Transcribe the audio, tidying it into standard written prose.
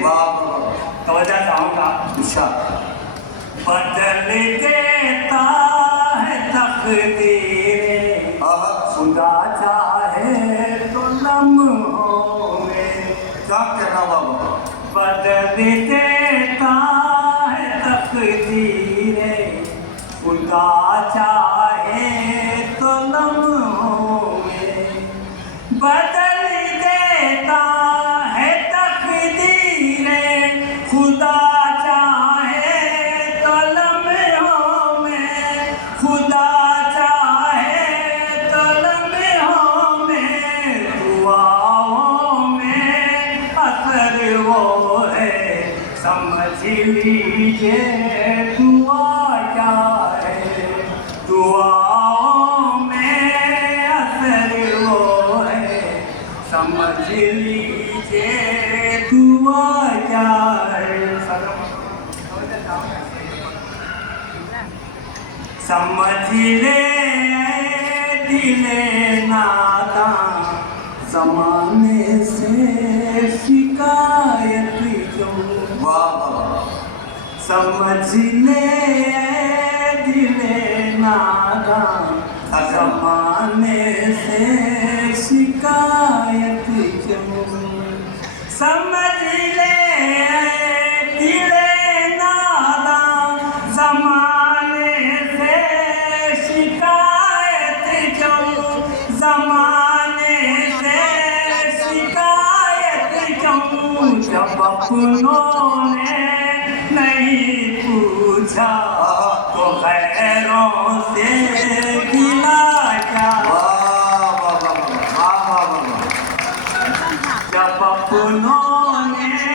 वाह वाह, तवज्जो चाहूंगा। बदल देता है तकदीरें, खुदा चाहे तो लम्हों में। क्या कहना बाबा? बदल देता है तकदीरें, खुदा चाहे तो लम्हों में। बदल देता है तकदीरें, खुदा चाहे तो लम्हों में। खुदा चाहे तो लम्हों में। दुआओं में असर वो है, समझ लीजिए दुआ क्या है। दुआओं में असर वो है, समझ लीजिए दुआ क्या है। समझ ले दिले नादां, ज़माने से शिकायत जो। वाह वाह, समझ ले दिले नादां, ज़माने से शिकायत क्यों। समझ ले दिले नादां, ज़माने से शिकायत क्यों। ज़माने से शिकायत क्यों। जब अपनों ने नहीं पूछा तो गैरों से